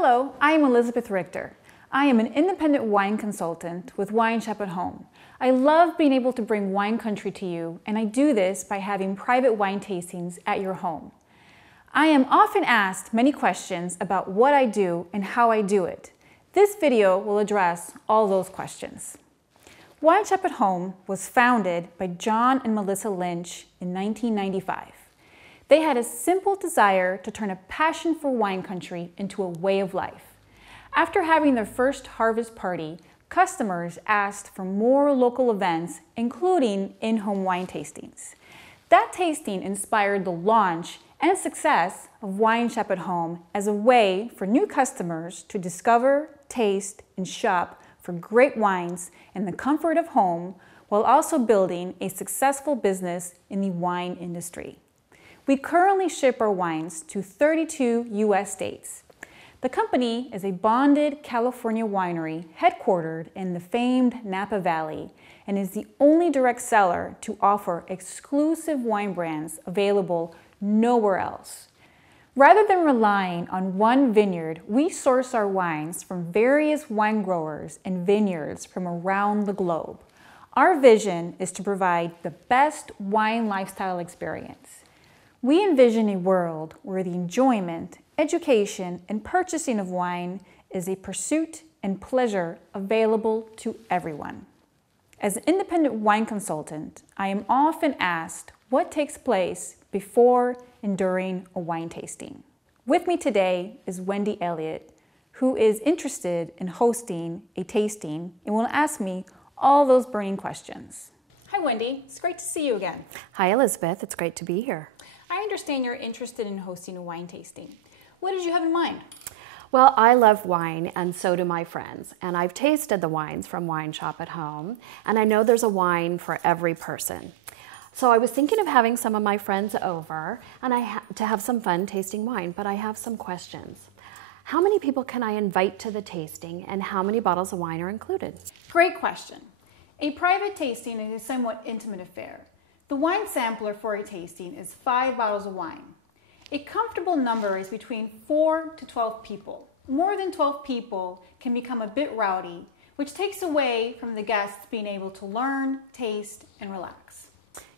Hello, I am Elizabeth Richter. I am an independent wine consultant with Wine Shop at Home. I love being able to bring wine country to you, and I do this by having private wine tastings at your home. I am often asked many questions about what I do and how I do it. This video will address all those questions. Wine Shop at Home was founded by John and Melissa Lynch in 1995. They had a simple desire to turn a passion for wine country into a way of life. After having their first harvest party, customers asked for more local events, including in-home wine tastings. That tasting inspired the launch and success of Wine Shop at Home as a way for new customers to discover, taste, and shop for great wines in the comfort of home, while also building a successful business in the wine industry. We currently ship our wines to 32 U.S. states. The company is a bonded California winery headquartered in the famed Napa Valley and is the only direct seller to offer exclusive wine brands available nowhere else. Rather than relying on one vineyard, we source our wines from various wine growers and vineyards from around the globe. Our vision is to provide the best wine lifestyle experience. We envision a world where the enjoyment, education, and purchasing of wine is a pursuit and pleasure available to everyone. As an independent wine consultant, I am often asked what takes place before and during a wine tasting. With me today is Wendy Elliott, who is interested in hosting a tasting and will ask me all those burning questions. Hi Wendy, it's great to see you again. Hi Elizabeth, it's great to be here. I understand you're interested in hosting a wine tasting. What did you have in mind? Well, I love wine and so do my friends, and I've tasted the wines from Wine Shop at Home, and I know there's a wine for every person. So I was thinking of having some of my friends over and to have some fun tasting wine, but I have some questions. How many people can I invite to the tasting, and how many bottles of wine are included? Great question. A private tasting is a somewhat intimate affair. The wine sampler for a tasting is 5 bottles of wine. A comfortable number is between 4 to 12 people. More than 12 people can become a bit rowdy, which takes away from the guests being able to learn, taste, and relax.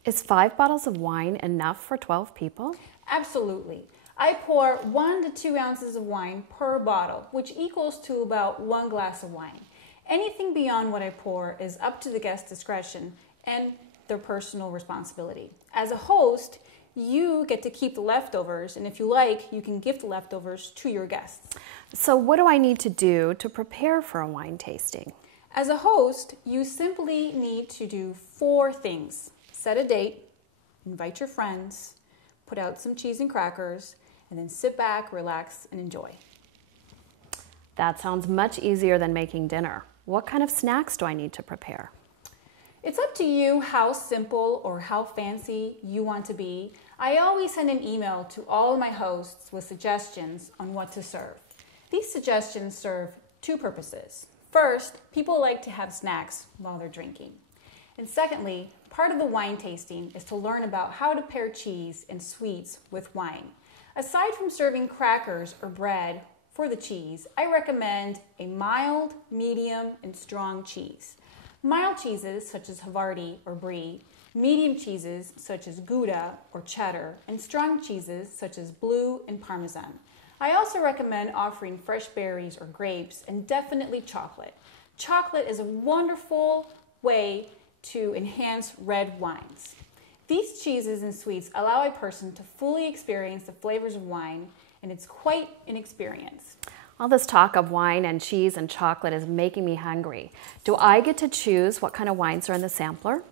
Is 5 bottles of wine enough for 12 people? Absolutely. I pour 1 to 2 ounces of wine per bottle, which equals to about 1 glass of wine. Anything beyond what I pour is up to the guest's discretion and their personal responsibility. As a host, you get to keep the leftovers, and if you like, you can gift the leftovers to your guests. So what do I need to do to prepare for a wine tasting? As a host, you simply need to do 4 things. Set a date, invite your friends, put out some cheese and crackers, and then sit back, relax, and enjoy. That sounds much easier than making dinner. What kind of snacks do I need to prepare? It's up to you how simple or how fancy you want to be. I always send an email to all of my hosts with suggestions on what to serve. These suggestions serve 2 purposes. First, people like to have snacks while they're drinking. And secondly, part of the wine tasting is to learn about how to pair cheese and sweets with wine. Aside from serving crackers or bread for the cheese, I recommend a mild, medium, and strong cheese. Mild cheeses such as Havarti or Brie, medium cheeses such as Gouda or Cheddar, and strong cheeses such as Blue and Parmesan. I also recommend offering fresh berries or grapes, and definitely chocolate. Chocolate is a wonderful way to enhance red wines. These cheeses and sweets allow a person to fully experience the flavors of wine, and it's quite an experience. All this talk of wine and cheese and chocolate is making me hungry. Do I get to choose what kind of wines are in the sampler?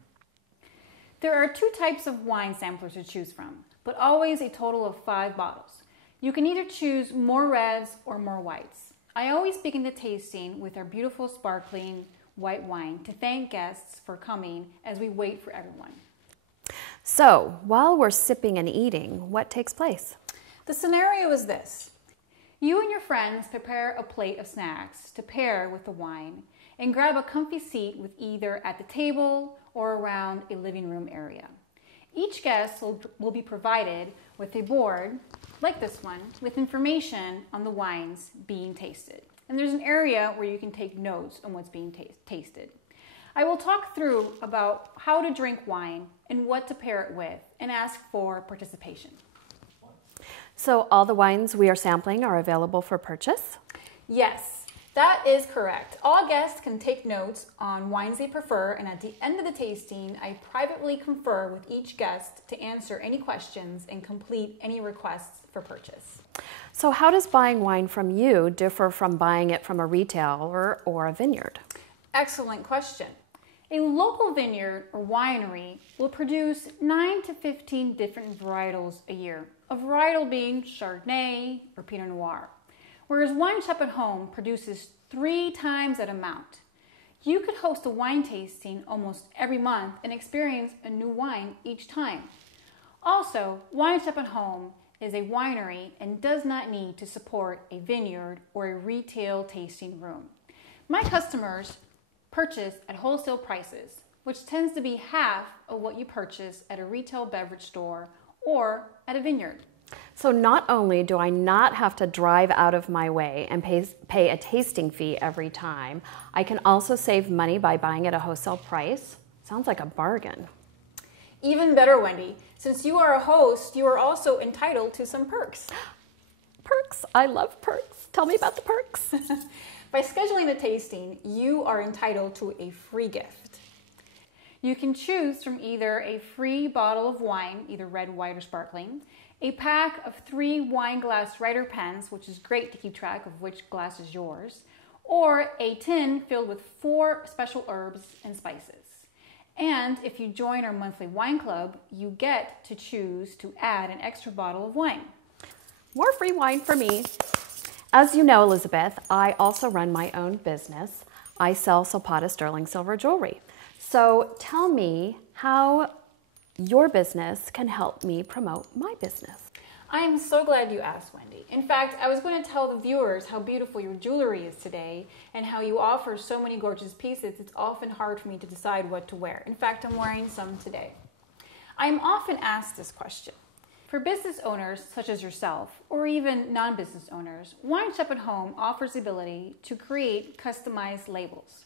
There are 2 types of wine samplers to choose from, but always a total of 5 bottles. You can either choose more reds or more whites. I always begin the tasting with our beautiful sparkling white wine to thank guests for coming as we wait for everyone. So, while we're sipping and eating, what takes place? The scenario is this. You and your friends prepare a plate of snacks to pair with the wine and grab a comfy seat with either at the table or around a living room area. Each guest will be provided with a board, like this one, with information on the wines being tasted. And there's an area where you can take notes on what's being tasted. I will talk through about how to drink wine and what to pair it with, and ask for participation. So all the wines we are sampling are available for purchase? Yes, that is correct. All guests can take notes on wines they prefer, and at the end of the tasting, I privately confer with each guest to answer any questions and complete any requests for purchase. So how does buying wine from you differ from buying it from a retailer or a vineyard? Excellent question. A local vineyard or winery will produce 9 to 15 different varietals a year, a varietal being Chardonnay or Pinot Noir, whereas Wine Shop at Home produces 3 times that amount. You could host a wine tasting almost every month and experience a new wine each time. Also, Wine Shop at Home is a winery and does not need to support a vineyard or a retail tasting room. My customers purchase at wholesale prices, which tends to be half of what you purchase at a retail beverage store or at a vineyard. So not only do I not have to drive out of my way and pay a tasting fee every time, I can also save money by buying at a wholesale price. Sounds like a bargain. Even better, Wendy. Since you are a host, you are also entitled to some perks. Perks? I love perks. Tell me about the perks. By scheduling the tasting, you are entitled to a free gift. You can choose from either a free bottle of wine, either red, white, or sparkling, a pack of 3 wine glass writer pens, which is great to keep track of which glass is yours, or a tin filled with 4 special herbs and spices. And if you join our monthly wine club, you get to choose to add an extra bottle of wine. More free wine for me. As you know, Elizabeth, I also run my own business. I sell Silpada sterling silver jewelry. So tell me how your business can help me promote my business. I am so glad you asked, Wendy. In fact, I was going to tell the viewers how beautiful your jewelry is today and how you offer so many gorgeous pieces. It's often hard for me to decide what to wear. In fact, I'm wearing some today. I am often asked this question. For business owners such as yourself, or even non-business owners, Wine Shop at Home offers the ability to create customized labels.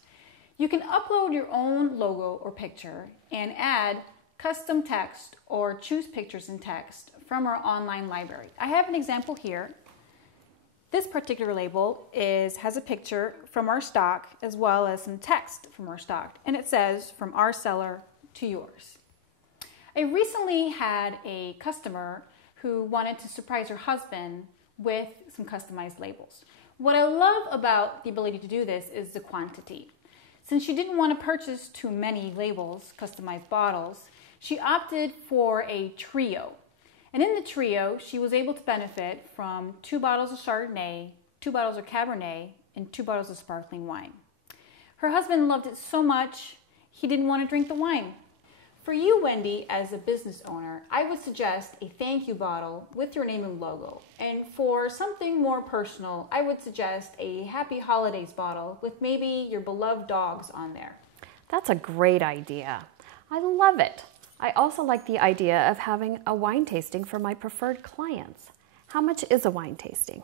You can upload your own logo or picture and add custom text or choose pictures and text from our online library. I have an example here. This particular label has a picture from our stock as well as some text from our stock, and it says, "From our cellar to yours." I recently had a customer who wanted to surprise her husband with some customized labels. What I love about the ability to do this is the quantity. Since she didn't want to purchase too many labels, customized bottles, she opted for a trio. And in the trio, she was able to benefit from 2 bottles of Chardonnay, 2 bottles of Cabernet, and 2 bottles of sparkling wine. Her husband loved it so much, he didn't want to drink the wine. For you, Wendy, as a business owner, I would suggest a thank you bottle with your name and logo. And for something more personal, I would suggest a Happy Holidays bottle with maybe your beloved dogs on there. That's a great idea. I love it. I also like the idea of having a wine tasting for my preferred clients. How much is a wine tasting?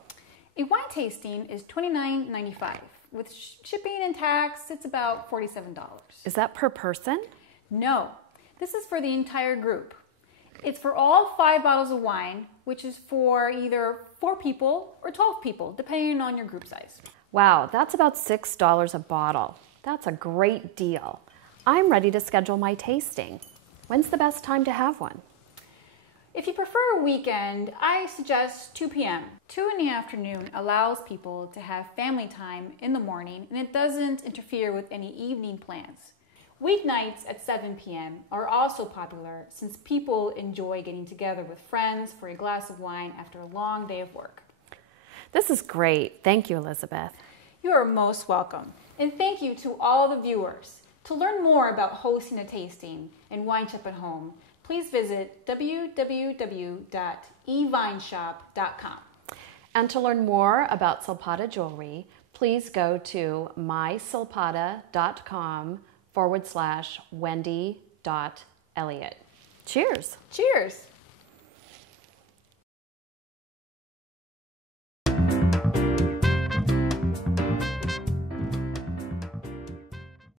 A wine tasting is $29.95. With shipping and tax, it's about $47. Is that per person? No. This is for the entire group. It's for all 5 bottles of wine, which is for either 4 people or 12 people, depending on your group size. Wow, that's about $6 a bottle. That's a great deal. I'm ready to schedule my tasting. When's the best time to have one? If you prefer a weekend, I suggest 2 p.m. 2 in the afternoon allows people to have family time in the morning, and it doesn't interfere with any evening plans. Weeknights at 7 p.m. are also popular since people enjoy getting together with friends for a glass of wine after a long day of work. This is great. Thank you, Elizabeth. You are most welcome. And thank you to all the viewers. To learn more about hosting a tasting and Wine Shop at Home, please visit www.evineshop.com. And to learn more about Silpada jewelry, please go to mysilpada.com/Wendy.Elliott. Cheers. Cheers.